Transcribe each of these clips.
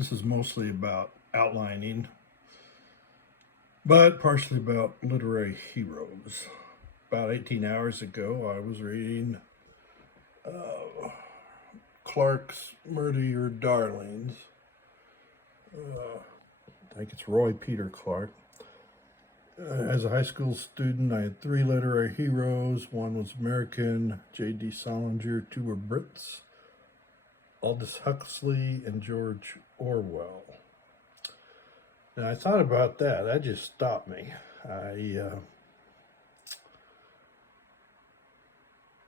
This is mostly about outlining, but partially about literary heroes. About 18 hours ago, I was reading Clark's Murder Your Darlings. I think it's Roy Peter Clark. As a high school student, I had three literary heroes. One was American, J.D. Salinger. Two were Brits, Aldous Huxley and George Orwell. And I thought about that. That just stopped me.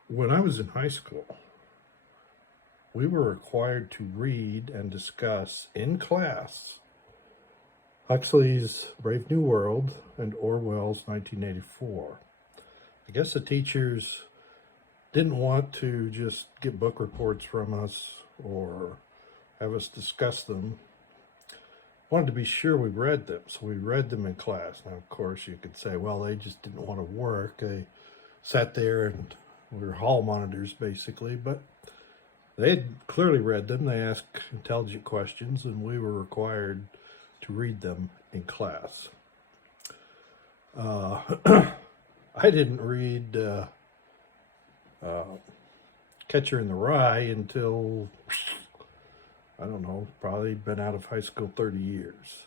When I was in high school, we were required to read and discuss in class Huxley's Brave New World and Orwell's 1984. I guess the teachers didn't want to just get book reports from us or have us discuss them. Wanted to be sure we read them, so we read them in class. Now, of course, you could say, well, they just didn't want to work. They sat there and we were hall monitors, basically, but they had clearly read them. They asked intelligent questions, and we were required to read them in class. I didn't read Catcher in the Rye until, I don't know, probably been out of high school 30 years.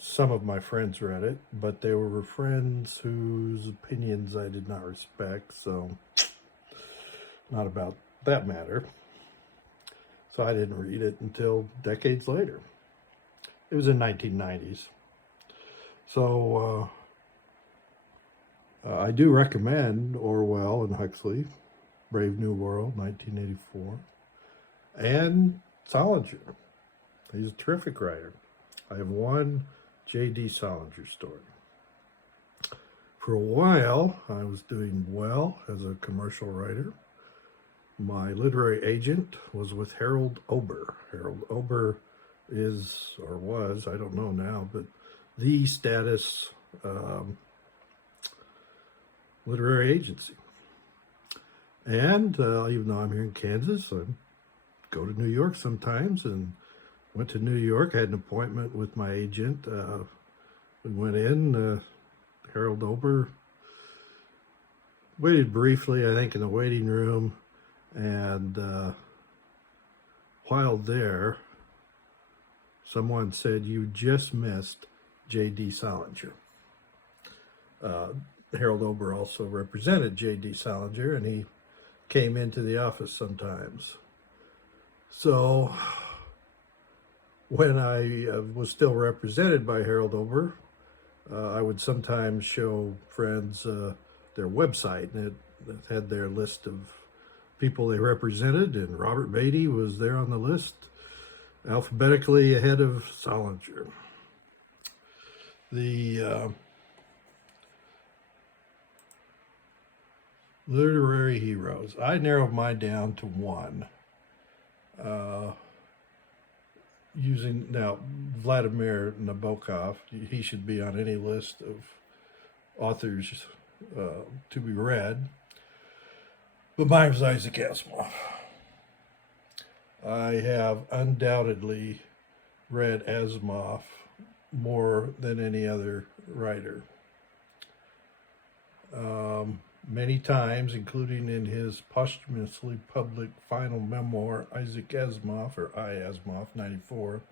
Some of my friends read it, but they were friends whose opinions I did not respect, so not about that matter. So I didn't read it until decades later. It was in 1990s. So I do recommend Orwell and Huxley, Brave New World, 1984, and Salinger. He's a terrific writer. I have one J.D. Salinger story. For a while, I was doing well as a commercial writer. My literary agent was with Harold Ober. Harold Ober is, or was, I don't know now, but the status literary agency. And even though I'm here in Kansas, I go to New York sometimes, and went to New York. I had an appointment with my agent. We went in. Harold Ober waited briefly, I think, in the waiting room. And while there, someone said, "You just missed J.D. Salinger." Harold Ober also represented J.D. Salinger, and he came into the office sometimes. So when I was still represented by Harold Ober, I would sometimes show friends their website, and it had their list of people they represented, and Robert Beatty was there on the list, alphabetically ahead of Salinger. The literary heroes. I narrowed mine down to one. Using now Vladimir Nabokov, he should be on any list of authors to be read. But mine was Isaac Asimov. I have undoubtedly read Asimov more than any other writer. Many times, including in his posthumously published final memoir, Isaac Asimov, or I, Asimov, 94,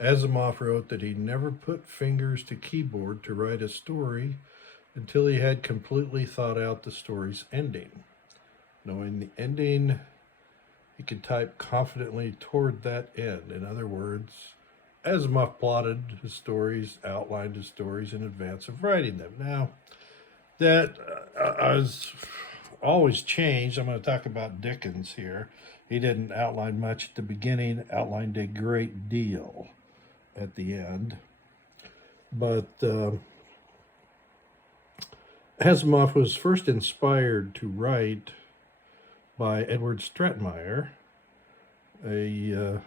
Asimov wrote that he never put fingers to keyboard to write a story until he had completely thought out the story's ending. Knowing the ending, he could type confidently toward that end. In other words, Asimov plotted his stories, outlined his stories in advance of writing them. Now, that has always changed. I'm going to talk about Dickens here. He didn't outline much at the beginning, outlined a great deal at the end. But Asimov was first inspired to write by Edward Stratmeyer, a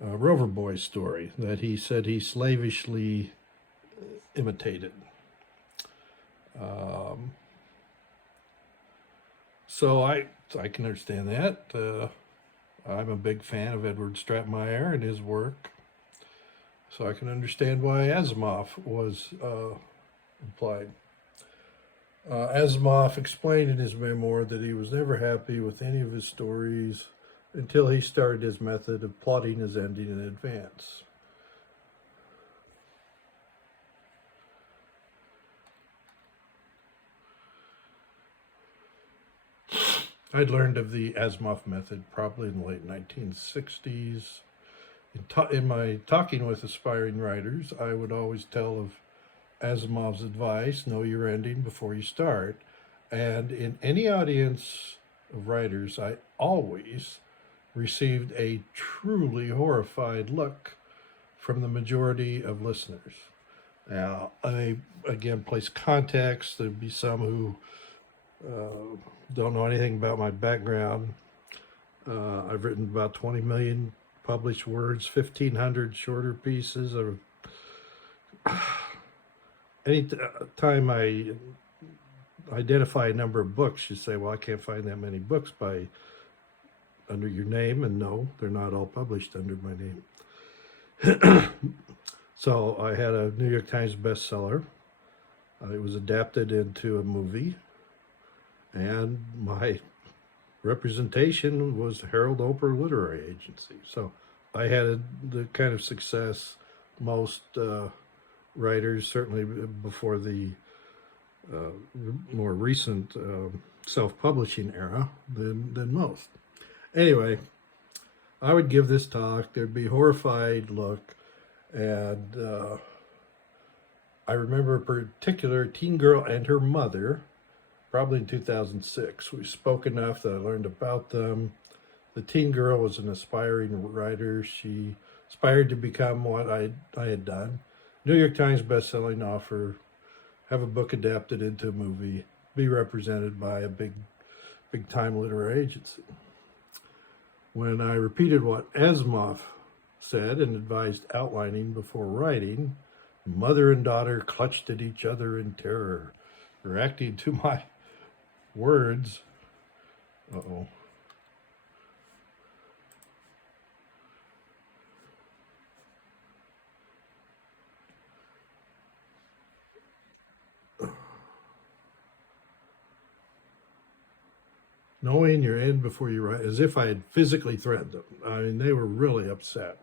Rover Boy story that he said he slavishly imitated. So I can understand that. I'm a big fan of Edward Stratmeyer and his work, so I can understand why Asimov was implied. Asimov explained in his memoir that he was never happy with any of his stories until he started his method of plotting his ending in advance. I'd learned of the Asimov method probably in the late 1960s. In my talking with aspiring writers, I would always tell of Asimov's advice, know your ending before you start. And in any audience of writers, I always received a truly horrified look from the majority of listeners. Now, I again place context. There'd be some who don't know anything about my background. I've written about 20 million published words, 1,500 shorter pieces. Any time I identify a number of books, you say, well, I can't find that many books under your name. And no, they're not all published under my name. So I had a New York Times bestseller. It was adapted into a movie. And my representation was Harold Oper Literary Agency. So I had the kind of success most writers, certainly before the more recent self-publishing era, than most. Anyway, I would give this talk. There'd be a horrified look, and I remember a particular teen girl and her mother, probably in 2006. We spoke enough that I learned about them. The teen girl was an aspiring writer. She aspired to become what I had done. New York Times best-selling author, have a book adapted into a movie, be represented by a big-time literary agency. When I repeated what Asimov said and advised outlining before writing, mother and daughter clutched at each other in terror, reacting to my words. Uh-oh. Knowing your end before you write, as if I had physically threatened them. I mean, they were really upset.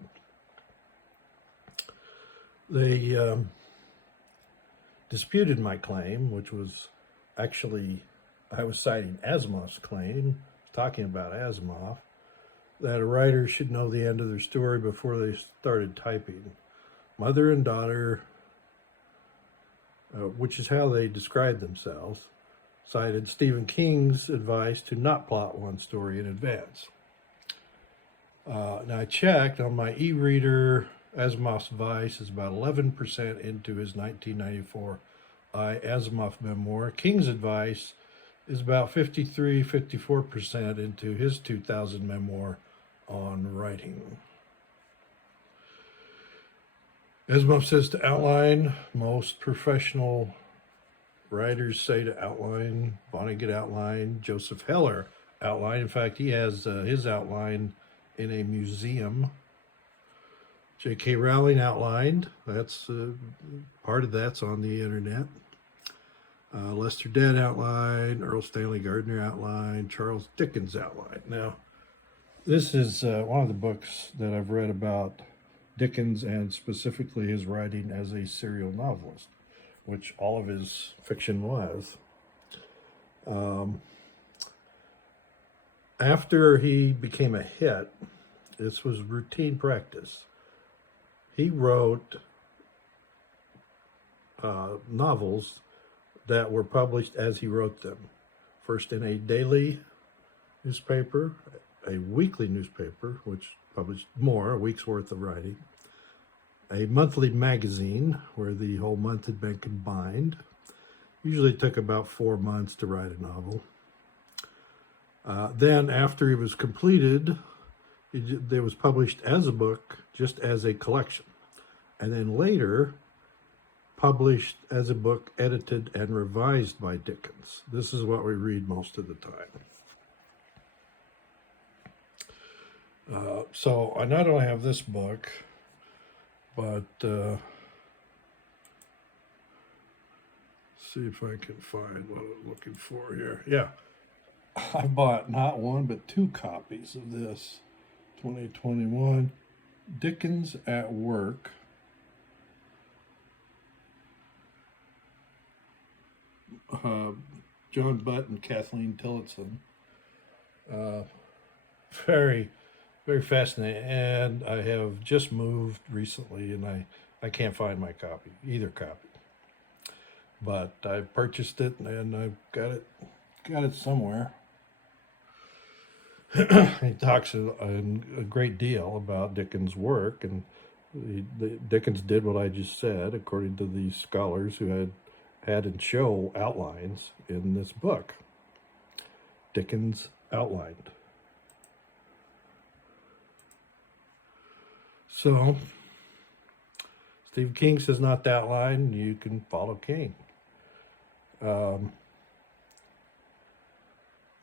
They disputed my claim, which was actually, I was citing Asimov's claim, talking about Asimov, that a writer should know the end of their story before they started typing. Mother and daughter, which is how they described themselves, cited Stephen King's advice to not plot one story in advance. Now I checked on my e-reader. Asimov's advice is about 11% into his 1994 Asimov memoir. King's advice is about 54% into his 2000 memoir on writing. Asimov says to outline. Most professional writers say to outline. Vonnegut outline. Joseph Heller outline. In fact, he has his outline in a museum. J.K. Rowling outlined. That's part of that's on the internet. Lester Dent outlined. Earl Stanley Gardner outlined. Charles Dickens outlined. Now, this is one of the books that I've read about Dickens and specifically his writing as a serial novelist, which all of his fiction was. After he became a hit, this was routine practice. He wrote novels that were published as he wrote them. First in a daily newspaper, a weekly newspaper, which published a week's worth of writing, a monthly magazine where the whole month had been combined. Usually took about 4 months to write a novel. Then after it was completed, it was published as a book, just as a collection. And then later, published as a book, edited and revised by Dickens. This is what we read most of the time. So I not only have this book, but see if I can find what I'm looking for here. Yeah, I bought not one but two copies of this 2021 Dickens at Work. John Butt and Kathleen Tillotson. Uh, very, very fascinating. And I have just moved recently, and I can't find my copy, either copy. But I purchased it, and I've got it somewhere. He talks a great deal about Dickens' work, and Dickens did what I just said, according to these scholars who had and show outlines in this book. Dickens outlined. So, Stephen King says not to outline, you can follow King.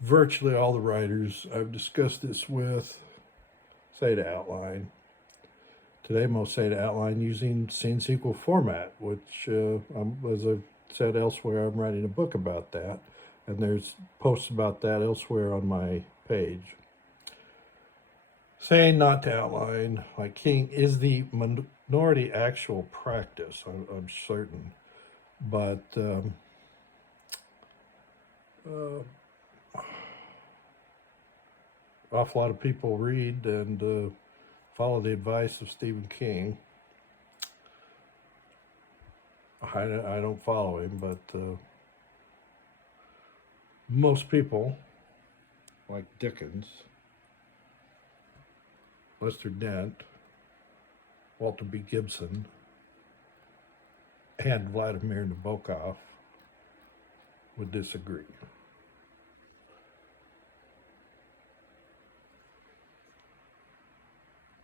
Virtually all the writers I've discussed this with say to outline. Today, most say to outline using scene sequel format, which, as I've said elsewhere, I'm writing a book about that, and there's posts about that elsewhere on my page. Saying not to outline, like King, is the minority actual practice, I'm certain, but awful lot of people read and follow the advice of Stephen King. I don't follow him, but most people, like Dickens, Lester Dent, Walter B. Gibson, and Vladimir Nabokov, would disagree.